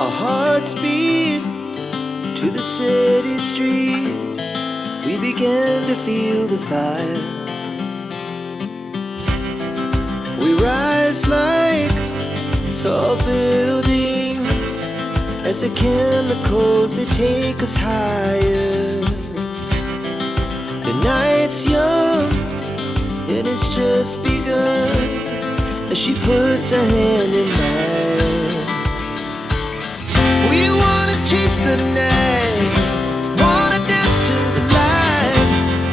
Our hearts beat to the city streets. We began to feel the fire. We rise like tall buildings as the chemicals they take us higher. The night's young and it's just begun as she puts her hand in mine. We wanna chase the night, wanna dance to the light,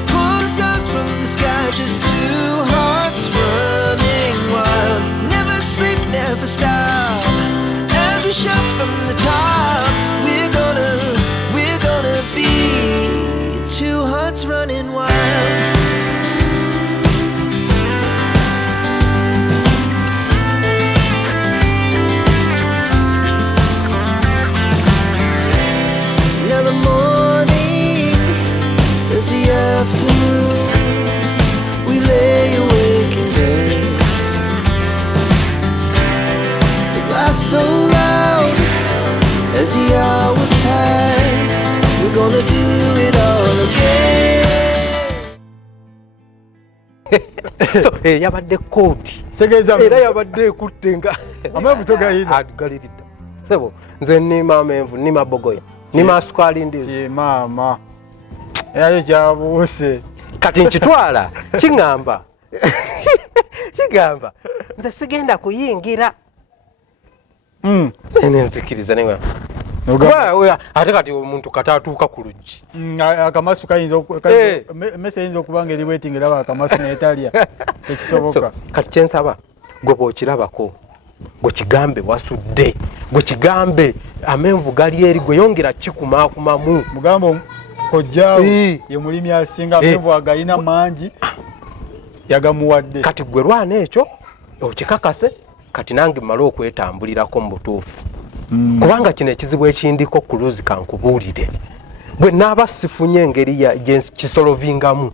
pull the stars from the sky, just two hearts running wild. Never sleep, never stop, as we shout from the top. We're gonna be two hearts running wild. Afternoon, we lay awake in bed. The laughs so loud as the hours pass. We're gonna do it all again. So, yabadde kooti. Segeza era yabadde kuttenga. Amavu togalida. Galidda. Sebo, nze nima amenvu, nima bogoya. Nima sukali ndizi. Ti mama. Yayo jabuuse. Kati nkitwala kingamba. Kigamba. Nze sigenda kuyingira. Nenzikiriza newe. Kuba ate kati omuntu katatuuka ku luggi. Akamasu kayinza mese yinza okubanga eri waiting eraba akamasu n'etalya tekisoboka. Kati kyensaba gwe bw'okirabako gwe kigambe wasudde gwe kigambe amenvu gali eri gwe yongera kikumaakumamu mugambo kojjaawo ye mulimi asinga amenvu agayina mangi yagamuwadde. Kati gwe lwana ekyo okikakase kati nange mmale okwetambulirako mu butuufu. Kubanga kino ekizibu ekindiko ku luzi kankubuulire bwe naaba sifunye engeri kisolovingamu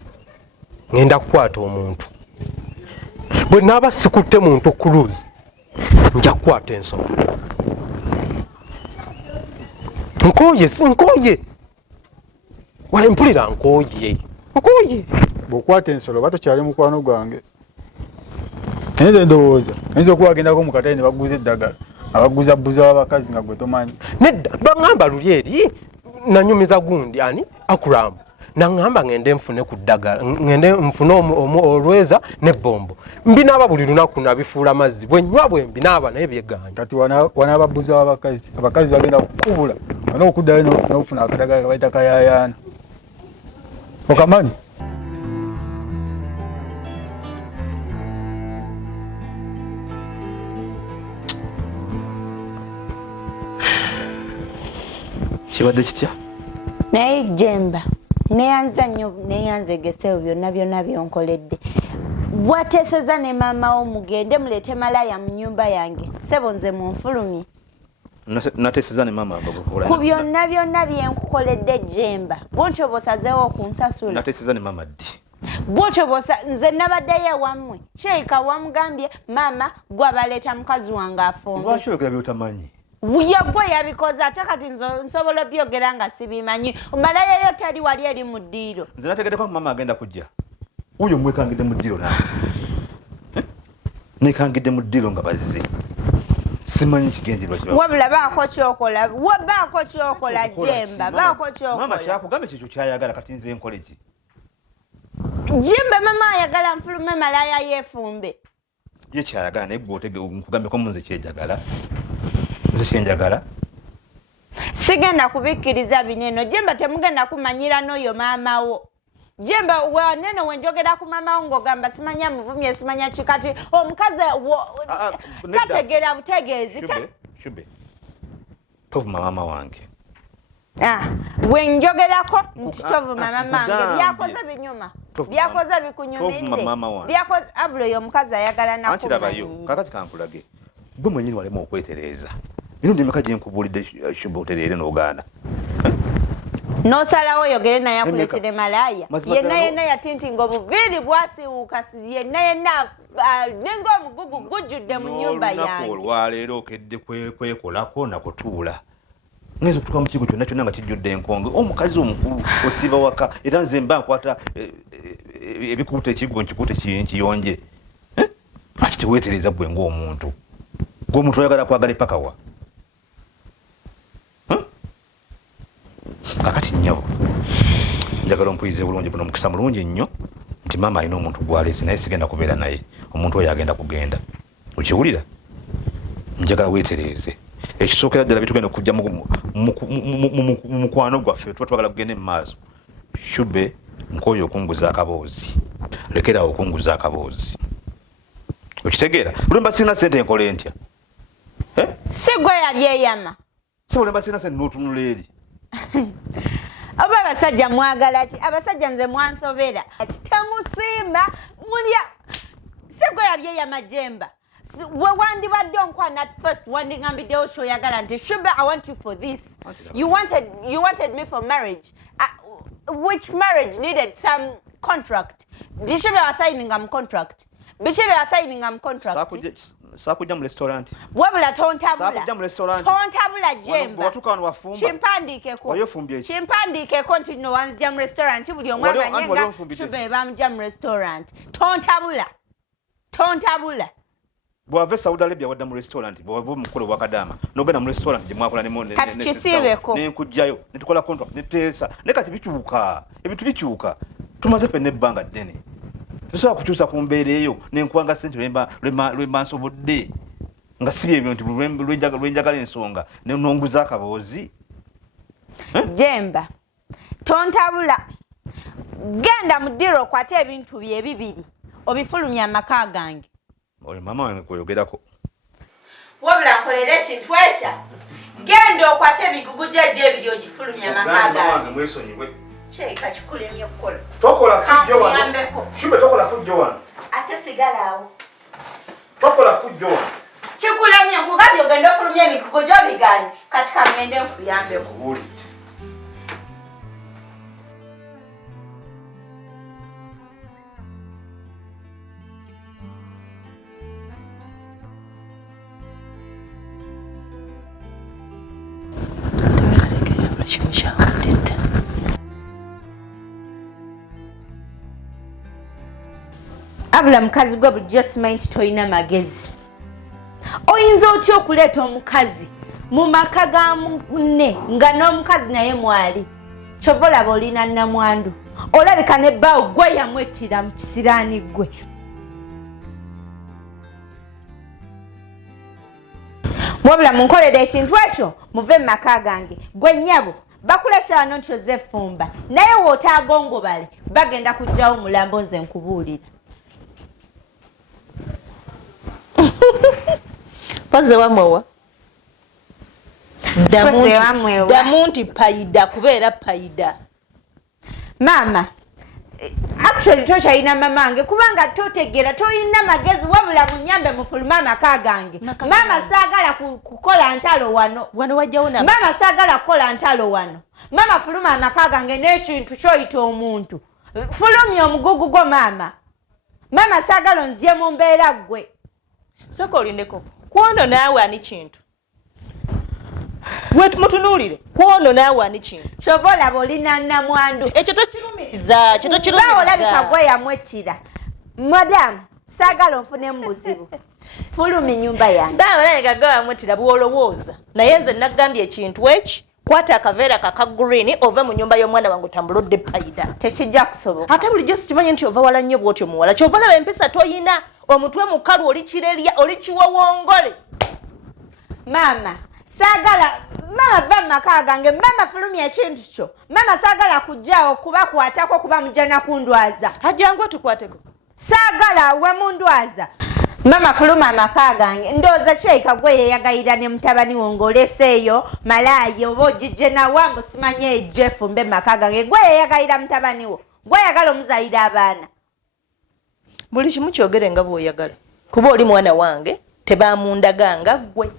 ngenda kukwata omuntu. Bwe naaba sikutte muntu ku luzi nja kukwata ensolo. Nkooye wala mpulira nkooye bw'okwata ensolo oba tokyali mukwano gwange. Nze ndowooza nze okuba agendako mu katale ne baguza eddagala abaguza buza w'abakazi nga gwe tomanyi. Nedda baŋŋamba luli eri nanyumiza gundi ani akuramu naŋŋamba ngende nfune ku ddagala ngende nfune olweza n'ebbombo mbinaaba buli lunaku nabifuula mazzi bwe nnywa bwe mbinaaba naye byeganja. Kati wanaaba buza w'abakazi abakazi bagenda kukubula wana okuddayo n'okufuna akadagala kabayita kayayaana okamanyi. Kibadde kitya? Naye Jemba neyanza nnyo neyanzegeseewo byonna byonkoledde. Bwateeseza ne maama wo mugende mulete malaya mu nnyumba yange sebo nze munfulumye. Nateeseza ne maama bagukula. Ku byonna byenkukoledde Jemba bw'otyo bosazeewo okunsasula. Nateeseza ne maama ddi? Bw'otyo bosa nze nabaddeyo ewammwe kyeyika wamugambye maama gwabaleeta mukazi wange afumbe. Lwaki oyogera by'otamanyi? Yagwe yabikoze ate kati nsobola byogera nga sibimanyi. Malaya yo tali wali eri mu ddiiro. Nze nategeddeko mama agenda kujja. Oyo mwekangidde mu ddiiro nawe. Nekangidde mu ddiiro nga bazze. Simanyi kigenderwa kiba. Wabula baako kyokola Jemba baako kyokola. Mama kyakugambye kyekyo kyayagala kati nze nkole ki? Jemba mama ayagala nfulume malaya yeefumbe. Ye kyayagala naye gwe nkugambye ko munze kyejagala. Nze kyenjagala. Sigenda kubikkiriza bineno. Jemba temugenda kumanyira n'oyo maama wo. Jemba waneno wenjogera ku maama wo ng'ogamba simanya muvumye simanya kikati omukazi tategera butegeezi. Shube. Tovuma maama wange. Wenjogerako nti tovuma maama wange byakoze binyuma. Byakoze bikunyumirire. Byakoze abulo yo omukazi ayagala nakumanyi. Antirabayo kakati kankulage. Gwe mwennyini walema okwetereeza. Bino ndimeka gye nkubuulidde Shube otereere n'ogaana. nosalawo yogere naye akuletera malaya yenna yatintinga obuviri bwasiwuuka yenna nenga omugugu gujjudde mu nnyumba yange olwaleero okedde kwekolako nakutuula ngeze okutuuka mu kigo kyonna kyonna nga kijjudde enkonge omukazi omukulu osiiba waka era nze mba nkwata ebikuuta ekigo nkikuute nkiyonje ati teweetereza gwe ng'omuntu gw'omuntu oyagala kwagala epakawa kakati nnyabo njagala ompuyize bulungi buno mukisa mulungi nnyo nti maama alina omuntu gwaleese naye sigenda kubeera naye omuntu oyo agenda kugenda okiwulira njagala weetereeze ekisookera ddala bitugenda okujja mu mukwano gwaffe tuba twagala kugenda mu maaso shube nkooyo okunguza akaboozi lekerawo okunguza akaboozi okitegeera bulemba sirina sente enkole ntya sigwe yabyeyama si bulemba sirina sente n'otunula eri oba abasajja mwagala ki abasajja nze mwansobera ati temusimba mulya sigwe yabyeyama Jemba we wandibadde onkwana at first wandingambiddewo kyoyagala nti Shube, I want you for this. You wanted me for marriage, which marriage needed some contract. Bishop was signing a contract. Sakujja mu restaurant. Wabula tontabula. Sakujja mu restaurant. Tontabula Jemba. Watuka wano wafumba. Chimpandiikeko. Wayofumbye ki? Chimpandiikeko nti no wanzija mu restaurant buli omwe amanyenga Shube bamujja mu restaurant. Tontabula. Bwave Saudi Arabia wadda mu restaurant bwave mukolo wakadama nogenda mu restaurant gye mwakola ne kati kisibeko nenkujjayo netukola contract neteesa ne kati bikyuka ebintu bikyuka tumaze pe nebbanga ddene tusobola kukyusa ku mbeera eyo nenkwanga sente lwemba nsobodde nga sibye ebintu lwenjagala ensonga nenonguza akaboozi Jemba tontabula genda mu ddiro okwate ebintu bye bibiri obifulumya amaka gange oyo mama wange kweyogerako wabula nkolera ekintu ekyo genda okwate ebigugu gyegyo ebiri ogifulumya amaka gange mwesonyiwe kyeka kikulemye okukola tokola fujjo wano Shube tokola fujjo wano ate sigalaawo tokola fujjo wano kikulemye nkugambye ogenda ofulumya emigugu gyo biganye kati kamende nkuyambeko abula mukazi gwe bulijjo simanyi nti tolina magezi oyinza otya okuleeta omukazi mu maka ga munne nga n'omukazi naye mwali kyova olaba olina nnamwandu olabika nebbaawo gwe yamwettira mu kisiraani gwe wabula munkolera ekintu ekyo muve mu maka gange gwe nnyabo bakulese wano nti oze effumba naye wootagongobale bagenda kugjawo mulambo nze nkubuulira Paze wamwewa damu nti payida kubeera payida maama actually tokyalina mamange kubanga totegera tolina magezi wabula munyambe mufuluma amaka gange maama saagala kukola ntalo wano wajjawo maama saagala kukola ntalo wano maama fuluma amaka gange n'ekintu kyoyita omuntu fulumya omugugu gwo maama saagala onzije mu mbeera ggwe soka olindeko kwono naawe ani kintu wetu mutunuulire kwono naawe ani kintu kyova olaba olina nnamwandu ekyo tokirumiriza olabika gwe yamwettira madamu saagala onfunemu buzibu fuluma ennyumba yange baawalabika gwe yamwettira bwolowooza naye nze nagambye ekintu eki kwata akaveera kaka green ove mu nyumba y'omwana wange otambulodde payida tekijja kusoboka ate bulijjo sikimanyi nti ova wala nnyo bwotyo muwala kyova olaba empisa toyina omutwe mukalu oli kirerya oli kiwowongole maama saagala maama va mu maka gange maama fulumya ekintu kyo maama saagala kujjaawo kubakwatako kuba mujja nakundwaza ajangu tukwateko saagala we mundwaza maama fuluma amaka gange ndowooza kirabika gwe yeyagayira ne mutabani wo ng'oleseeyo malaayi oba ogijje nawambu simanyi ejjo efumbe mu maka gange gwe yeyagayira mutabani wo gwe yagala omuzaalira abaana buli kimu kyogere nga bw'oyagala kuba oli mwana wange tebamundaganga gwe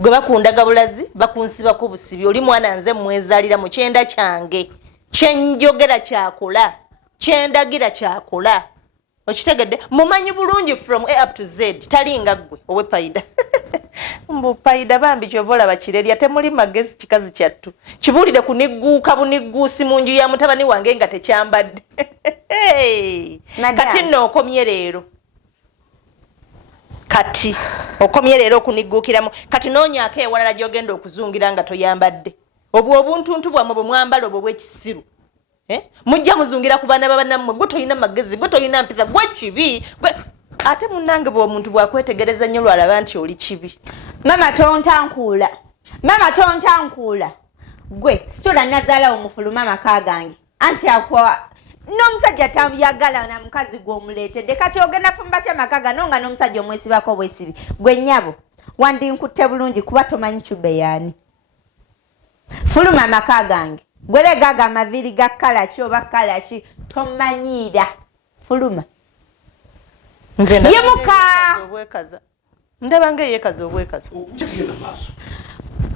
gwe bakundaga bulazi bakunsibako busibi oli mwana nze mwezalira mu kyenda kyange kyenjogera kyakola kyendagira kyakola okitegedde mumanyi bulungi from A up to Z talinga gwe owe paida mbu paida bambi kyovola bakirerya temuli magezi kikazi kyattu kibulire kunigguuka bunigguusi mu nju ya mutabani wange nga tekyambadde kati nno okomye leero kati okomye leero okunigguukiramu kati noonyaako ewalala gy'ogenda okuzungira nga toyambadde obwo obuntuntu bwammwe bwe mwambala obwo bw'ekisiru mujja muzungira ku baana babanammwe gwe toyina magezi gwe toyina mpisa gwe kibi ate munnange bwe omuntu bwakwetegereza nnyo lwalaba nti oli kibi mama tontankuula gwe situla nazaala omufuluma amaka gange anti akwa n'omusajja tamuyagala na mukazi gw'omuleetedde kati ogenda fumba kyamaka gano nga n'omusajja omwesibako bwesibi gwe nnyabo wandinkutte bulungi kuba tomanyi cube yaani fuluma amaka gange gwelegaga amaviiri ga kala ki oba kala ki tomanyiira fuluma yemuka ndaba nga yeekaza obwekaza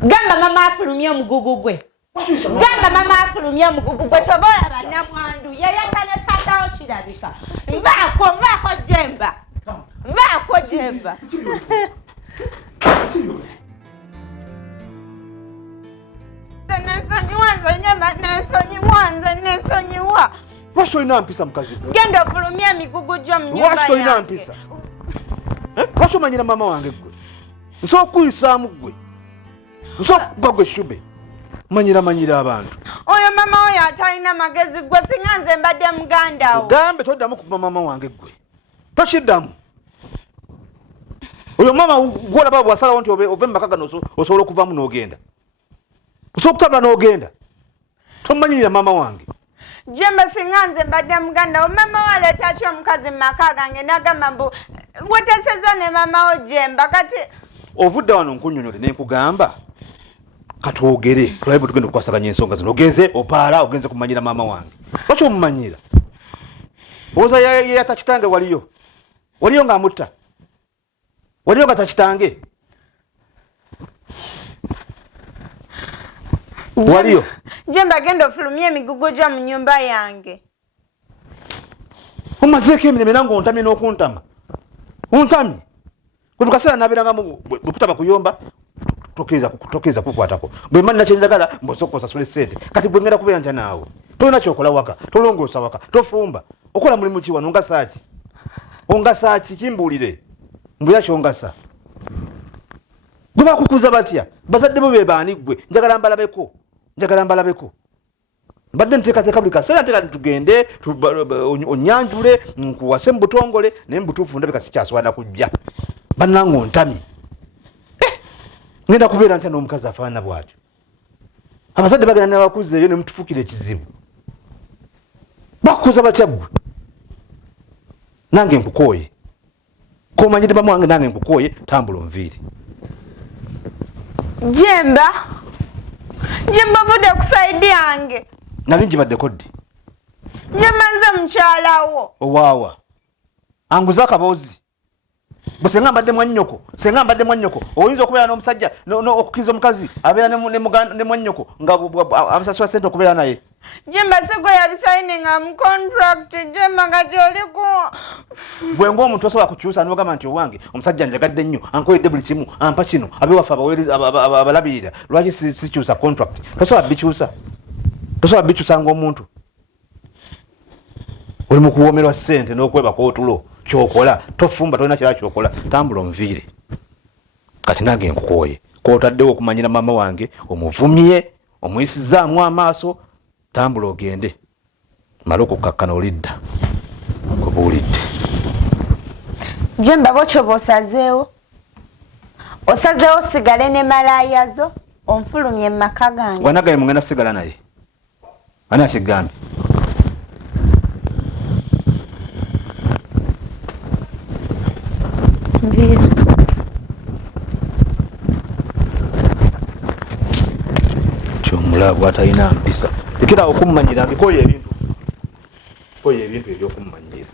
gamba mama afulumye omugugu gwe gamba mama afulumye omugugu gwe tobola bannamwandu yeyatane tatawo kirabika nvaako jemba nesonyiwa lwaki olina mpisa mukazi gwe genda ofulumye emigugu gyo mu nyumba lwaki olina mpisa lwaki omanyira mama wange gwe nsobola okukuyisaamu gwe nsobola okugwa gwe shube manyira abantu oyo mama oyo atalina magezi gwe singa nze mbadde muganda wo gambe toddamu kuba mama wange gwe tokiddamu oyo mama gwolaba bwasalawo nti ove mumaka gano osobola okuvaamu n'ogenda osobola okutambula n'ogenda tomanyirira mama wange jemba singa nze mbadde muganda wo mama wo aleeta ki omukazi mu maka gange nagamba mbu weteseza ne mama wo jemba kati ovudde wano nkunnyonnyole ne nkugamba katwogere tulabe bwe tugenda okukwasaganya ensonga zino ogenze opaala ogenze kumanyira mama wange lwaki omumanyira owoza yeyata kitange waliyo ng'amutta waliyo nga takitange waliyo jemba genda ofulumye emigugu gyo mu nyumba yange omazeeko emireme nange ontamye n'okuntama ontamye kwe tukaseera nabeerangamu bwekutaba kuyomba tokiriza kukwatako bwe mani nakyenjagala mbosoka osasula esente kati bwe ngenda kubeera ntya naawe tolina kyokola waka tolongoosa waka tofumba okola mulimu ki wano ongasaaki ongasaaki kimbuulire mbuya kyongasa gwe bakukuza batya bazadde bo be baani gwe njagala mbalabeko mbadde nteekateeka buli kaseera nteeka tugende onyanjule nkuwase mu butongole naye mu butuufu ndabika sikyaswana kujja bannange ontamye ngenda kubeera ntya n'omukazi afaanana bwatyo abazadde bagenda nabakuzeeyo ne mutufuukira ekizibu bakukuza batya ggwe nange nkukooye komanyire bamu wange nange nkukooye tambula onviiri jemba vudde ku saidi yange nali ngibaddeko ddi jemba nze mukyalawo owaawa anguza akaboozi bwe senga mbadde mwannyoko oyinza okubeera n'omusajja okukkiriza omukazi abeera ne mwannyoko nga amusasula sente okubeera naye jemba sigo yabisayine nga mu contract jemba nga gyoliku bwe ng'omuntu osobola kukyusa n'ogamba nti owange omusajja njagadde nnyo ankoledde buli kimu ampa kino abewaffe abalabirira lwaki sikyusa contract tosobola bikyusa ng'omuntu oli mu kuwoomerwa ssente n'okwebako otulo kyokola tofumba tolina kirala kyokola tambula onviire kati nange nkukooye kootaddewo okumanyira mama wange omuvumye omuyisizaamu amaaso tambula ogende male okukkakkana olidda kubuulidde jemba bwokyoba osazeewo sigale ne malaayazo onfulumye mu maka gange wanagaye mugenda sigala naye ani akigambye kyomulaabu atalina mpisa ekiraawo okumumanyira nge koyo ebintu ebyokumumanyira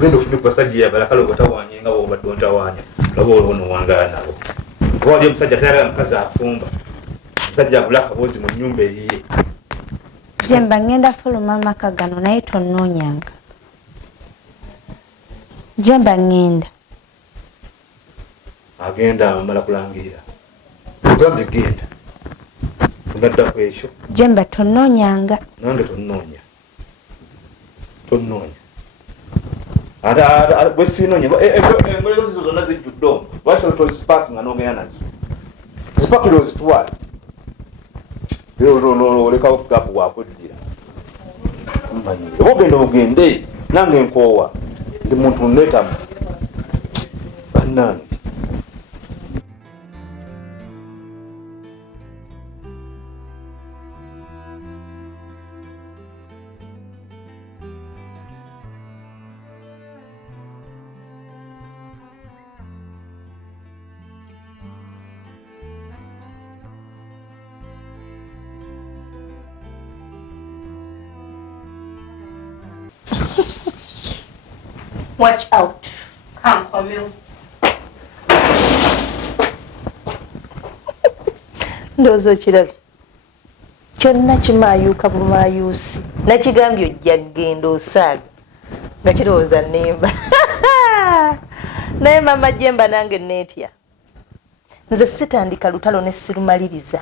genda ofube ku basajja yabalakale obatawaanye nga bwobadde ontawaanya laba olwono wangala nabo kuba wali omusajja tayagala mukazi afumba omusajja agula akaboozi mu nnyumba eyiye Jemba ngenda fuluma amaka gano naye tonnoonyanga. Jemba ngenda. agenda amala kulangirira ogambe genda unadda ku ekyo Jemba tonnoonyanga. nange tonnoonya ate bwe siinoonya engoye zo zonna zijjudde omwo lwaki tozipaki nga n'ogenda nazo zipakire ozitwala olekawo okugapu wakuddira mmanyire oba ogenda ogende nange nkoowa ndi muntu nneetamu bannange Watch out. Come here. Ndozo kirabye. Kyonna kimayuuka bumayuusi. Nakigambye ojja genda osaaga. Nga kirowooza nnemba. Naye mama Jemba nange neetya. Nze sitandika lutalo ne sirumaliriza.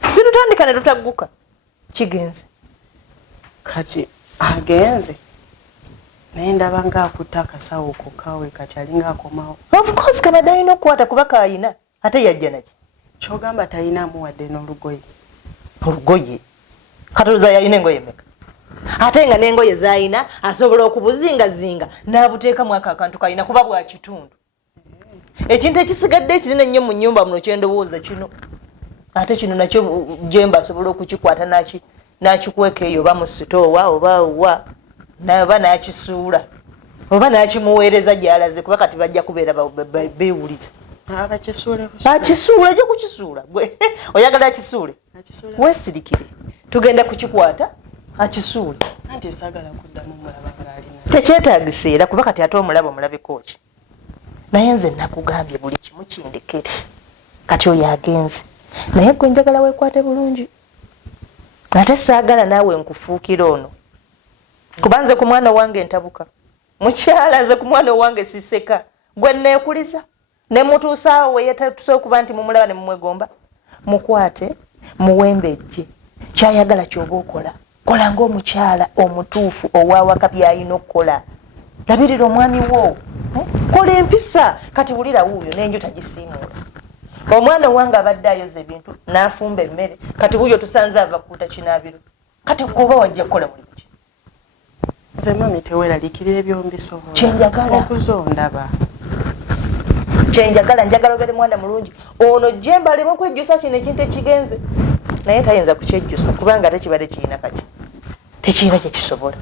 Sirutandika ne lutagguka. Kigenze. Kati agenze. Naye ndaba ng'akutte akasawo kokkawe kati alinga akomawo. Of course kabadde alina okukwata kuba kaayina ate yajja naki. Kyogamba talinaamu wadde n'olugoye. Olugoye? Katuluza yalina engoye mmeka? Ate nga n'engoye z'alina asobola okubuzingazinga n'abuteekamu akantu kalina kuba bwa kitundu. Ekintu ekisigadde ekinene ennyo mu nnyumba muno kye ndowooza kino. Ate kino nakyo Jemba asobola okukikwata n'akikweka eyo oba mu sitoowa oba wa. Naba nakisuula oba nakimuweereza gy'alaze kuba kati bajja kubeera beewuliza. Akisuula ajja kukisuula gwe oyagala akisuule weesirikire tugenda kukikwata akisuule anti esagala kuddamu mulaba ng'alina tekyetaagisa era kuba kati ate omulaba omulabeko ki naye nze nakugambye buli kimu kindekere kati oyo agenze naye gwe njagala weekwate bulungi ate saagala naawe nkufuukira ono kubanze ku mwana wange ntabuka mukyala nze ku mwana wange siseka gwe neekuliza ne mutuusaawo weyetatusobola okuba nti mumulaba ne mumwegomba mukwate muwembejje kyayagala ky'oba okola kola ng'omukyala omutuufu owawaka by'alina okukola labirira omwami wo kola empisa kati wulira wuuyo n'enju tagisiimuula omwana wange abadde ayoza ebintu n'afumba emmere kati wuuyo tusanze ava kuuta kinaabiro kati kuba wajja kukola mulimu ki nze mami teweeralikirira ebyombisobola kyenjagala okuzondaba njagala obeere mwana mulungi ono Jemba aleme okwejjusa kino ekintu ekigenze naye tayinza kukyejjusa kubanga ate kibadde kirina kaki tekirina kyekisobola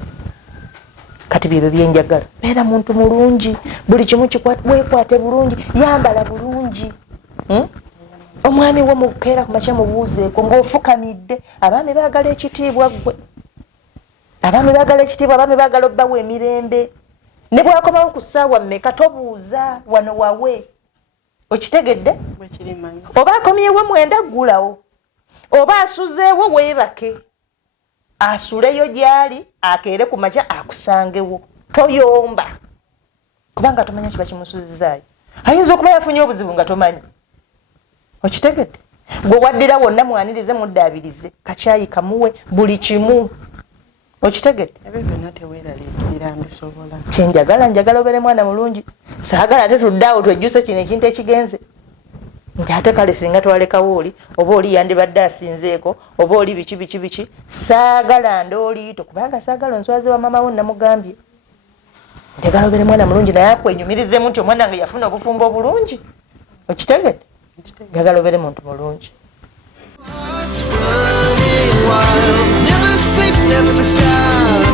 kati byebyo byenjagala beera muntu mulungi buli kimu weekwate bulungi yambala bulungi omwami wo mukeera ku makya mubuuzeeko ng'ofukamidde abaami baagala ekitiibwa gwe abaami baagala ekitiibwa abaami baagala obbawo emirembe ne bwakomawo ku ssaawa mmeka tobuuza wano wawe okitegedde oba akomyewo mwenda ggulawo oba asuzeewo weebake asuleyo gy'ali akeere ku makya akusangewo toyomba kubanga tomanya kiba kimusuzizaayo ayinza okuba yafunye obuzibu nga tomanyi okitegedde gwe waddira wonna mwanirize muddaabirize kakyayi kamuwe buli kimu okitegedde ebyo byonna teweeralikirira mbisobola njagala obeere mwana mulungi saagala ate tuddaawo twejjuse kino ekintu ekigenze nti ate kale singa twalekawo oli oba oli yandibadde asinzeeko oba oli biki saagala ndooliito kubanga saagala onswazi wa mama wo namugambye njagala obeere mwana mulungi naye akwenyumirizemu nti omwana wange yafuna obufumbo obulungi okitegedde njagala obeere muntu mulungi Hearts running wild, never sleep, never stop.